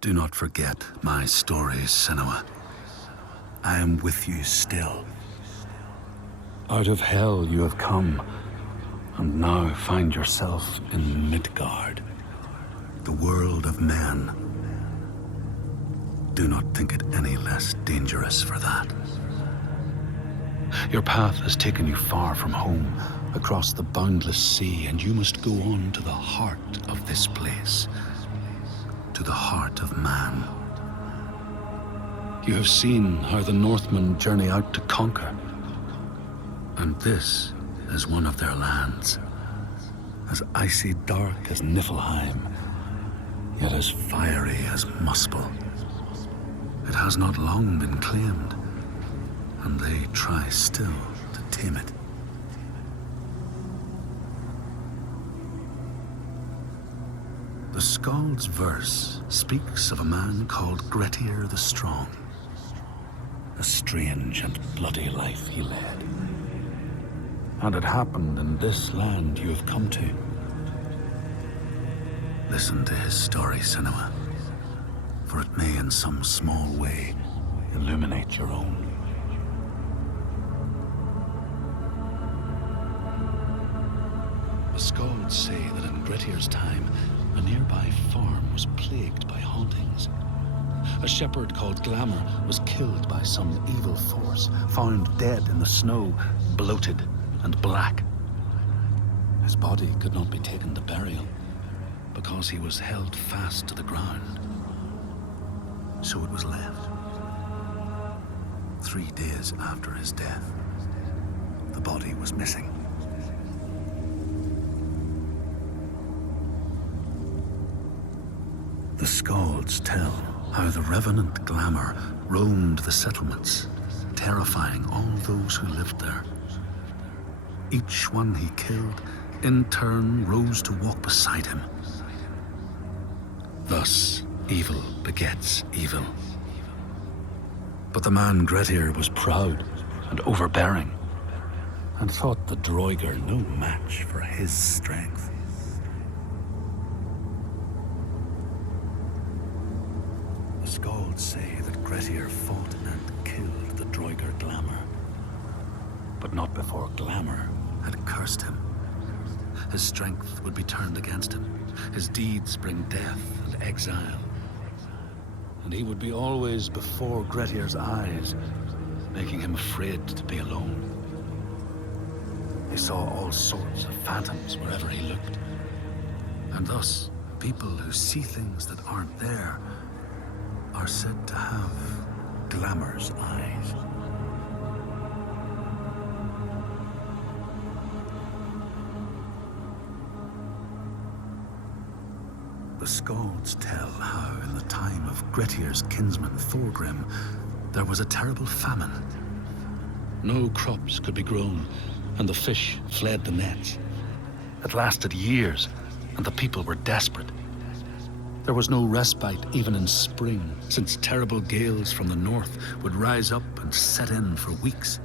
Do not forget my stories, Senua. I am with you still. Out of hell you have come, and now find yourself in Midgard, the world of men. Do not think it any less dangerous for that. Your path has taken you far from home, across the boundless sea, and you must go on to the heart of this place, to the heart of man. You have seen how the Northmen journey out to conquer, and this is one of their lands, as icy dark as Niflheim, yet as fiery as Muspel. It has not long been claimed, and they try still to tame it. The Skald's verse speaks of a man called Grettir the Strong. A strange and bloody life he led. And it happened in this land you have come to. Listen to his story, Senua, for it may in some small way illuminate your own. The Skalds say that in Grettir's time, a nearby farm was plagued by hauntings. A shepherd called Glamour was killed by some evil force, found dead in the snow, bloated and black. His body could not be taken to burial because he was held fast to the ground. So it was left. 3 days after his death, the body was missing. The Skalds tell how the revenant Glamour roamed the settlements, terrifying all those who lived there. Each one he killed, in turn, rose to walk beside him. Thus, evil begets evil. But the man Grettir was proud and overbearing, and thought the Droiger no match for his strength. The Skalds say that Grettir fought and killed the Droiger Glamour, but not before Glamour had cursed him. His strength would be turned against him, his deeds bring death and exile, and he would be always before Grettir's eyes, making him afraid to be alone. He saw all sorts of phantoms wherever he looked, and thus people who see things that aren't there are said to have Glamour's eyes. The Skalds tell how in the time of Grettir's kinsman Thorgrim, there was a terrible famine. No crops could be grown, and the fish fled the nets. It lasted years, and the people were desperate. There was no respite even in spring, since terrible gales from the north would rise up and set in for weeks.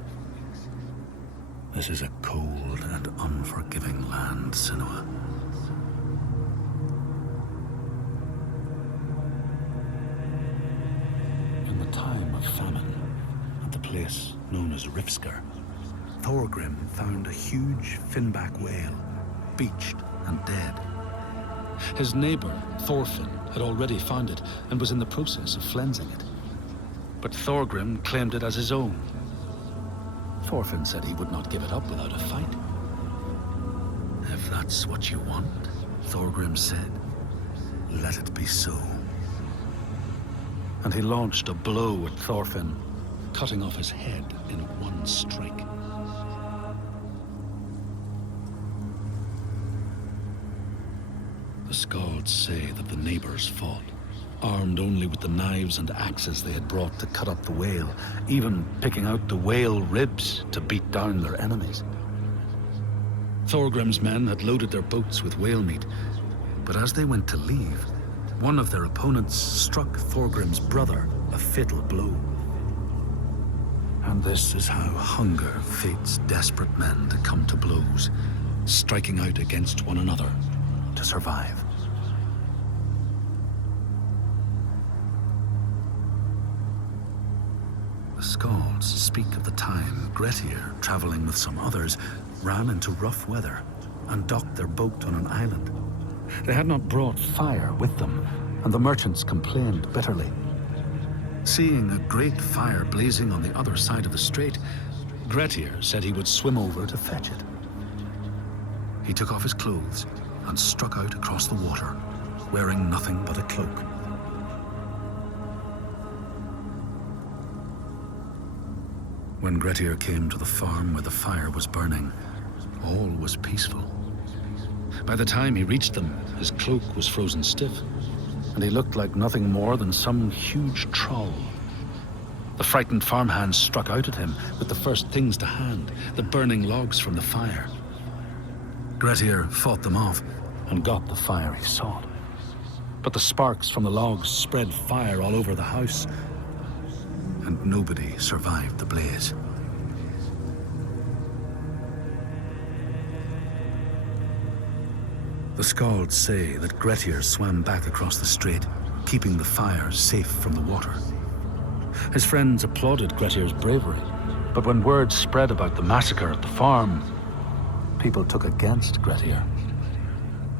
This is a cold and unforgiving land, Senua. In the time of famine, at the place known as Rifskar, Thorgrim found a huge finback whale, beached and dead. His neighbor, Thorfinn, had already found it and was in the process of flensing it. But Thorgrim claimed it as his own. Thorfinn said he would not give it up without a fight. If that's what you want, Thorgrim said, let it be so. And he launched a blow at Thorfinn, cutting off his head in one strike. The Skalds say that the neighbors fought, armed only with the knives and axes they had brought to cut up the whale, even picking out the whale ribs to beat down their enemies. Thorgrim's men had loaded their boats with whale meat, but as they went to leave, one of their opponents struck Thorgrim's brother a fatal blow. And this is how hunger fates desperate men to come to blows, striking out against one another to survive. Skalds speak of the time Grettir, traveling with some others, ran into rough weather and docked their boat on an island. They had not brought fire with them, and the merchants complained bitterly. Seeing a great fire blazing on the other side of the strait, Grettir said he would swim over to fetch it. He took off his clothes and struck out across the water, wearing nothing but a cloak. When Grettir came to the farm where the fire was burning, all was peaceful. By the time he reached them, his cloak was frozen stiff, and he looked like nothing more than some huge troll. The frightened farmhands struck out at him with the first things to hand, the burning logs from the fire. Grettir fought them off and got the fire he sought. But the sparks from the logs spread fire all over the house, and nobody survived the blaze. The Skalds say that Grettir swam back across the strait, keeping the fire safe from the water. His friends applauded Grettir's bravery, but when word spread about the massacre at the farm, people took against Grettir.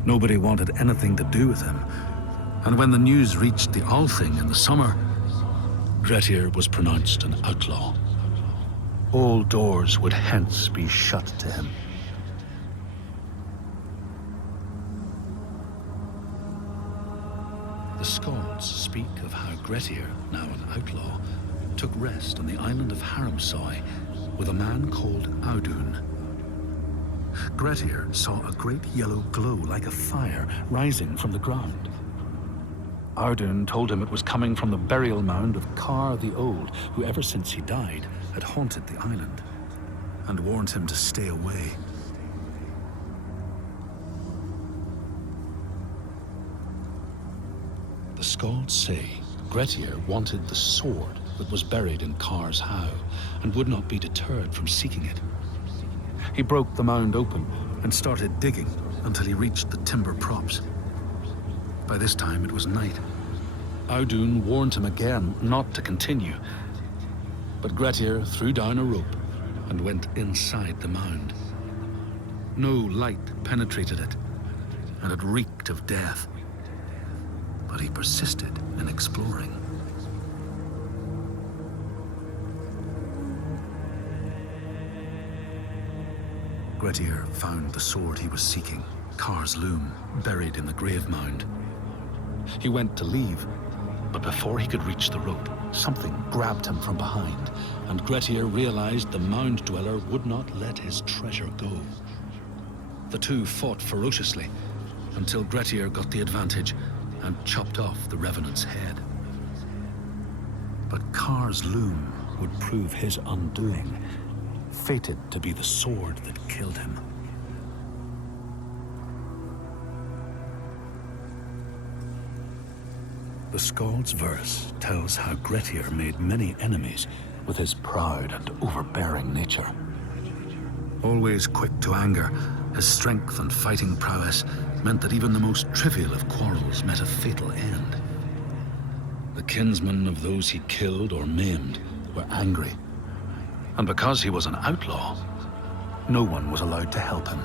Nobody wanted anything to do with him, and when the news reached the Althing in the summer, Grettir was pronounced an outlaw. All doors would hence be shut to him. The Skalds speak of how Grettir, now an outlaw, took rest on the island of Haramsoy with a man called Audun. Grettir saw a great yellow glow like a fire rising from the ground. Audun told him it was coming from the burial mound of Kar the Old, who ever since he died had haunted the island, and warned him to stay away. The Skalds say Grettir wanted the sword that was buried in Kar's howe, and would not be deterred from seeking it. He broke the mound open and started digging until he reached the timber props. By this time it was night. Audun warned him again not to continue, but Grettir threw down a rope and went inside the mound. No light penetrated it, and it reeked of death. But he persisted in exploring. Grettir found the sword he was seeking, Kar's loom, buried in the grave mound. He went to leave, but before he could reach the rope, something grabbed him from behind, and Grettir realized the mound dweller would not let his treasure go. The two fought ferociously until Grettir got the advantage and chopped off the revenant's head. But Kar's loom would prove his undoing, fated to be the sword that killed him. The Skald's verse tells how Grettir made many enemies with his proud and overbearing nature. Always quick to anger, his strength and fighting prowess meant that even the most trivial of quarrels met a fatal end. The kinsmen of those he killed or maimed were angry, and because he was an outlaw, no one was allowed to help him.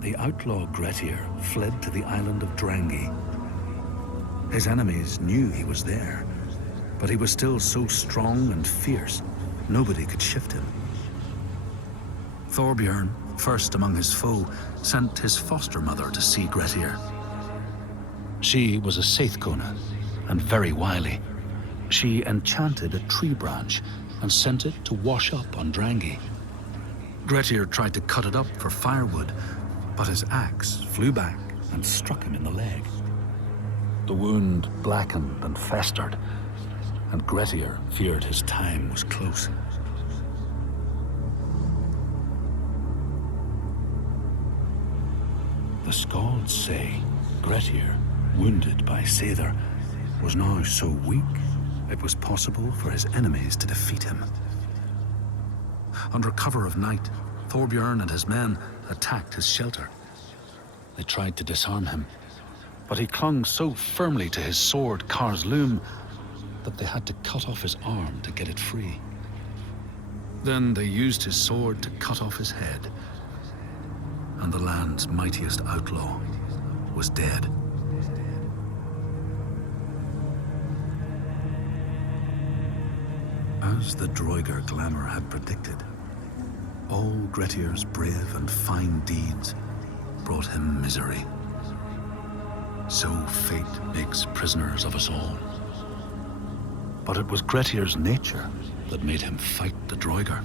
The outlaw Grettir fled to the island of Drangi. His enemies knew he was there, but he was still so strong and fierce, nobody could shift him. Thorbjorn, first among his foe, sent his foster mother to see Grettir. She was a Seithkona, and very wily. She enchanted a tree branch and sent it to wash up on Drangi. Grettir tried to cut it up for firewood, but his axe flew back and struck him in the leg. The wound blackened and festered, and Grettir feared his time was close. The Skalds say Grettir, wounded by Seidr, was now so weak it was possible for his enemies to defeat him. Under cover of night, Thorbjorn and his men attacked his shelter. They tried to disarm him, But he clung so firmly to his sword, Kar's loom, that they had to cut off his arm to get it free. Then they used his sword to cut off his head, and the land's mightiest outlaw was dead. As the Droigar glamour had predicted, all Gretir's brave and fine deeds brought him misery. So fate makes prisoners of us all. But it was Gretir's nature that made him fight the Droigar,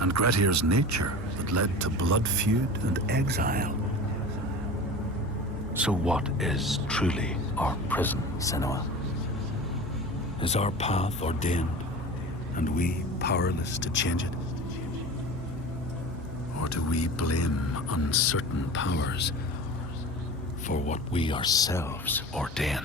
and Gretir's nature that led to blood feud and exile. So what is truly our prison, Senua? Is our path ordained, and we powerless to change it? Or do we blame uncertain powers for what we ourselves ordain?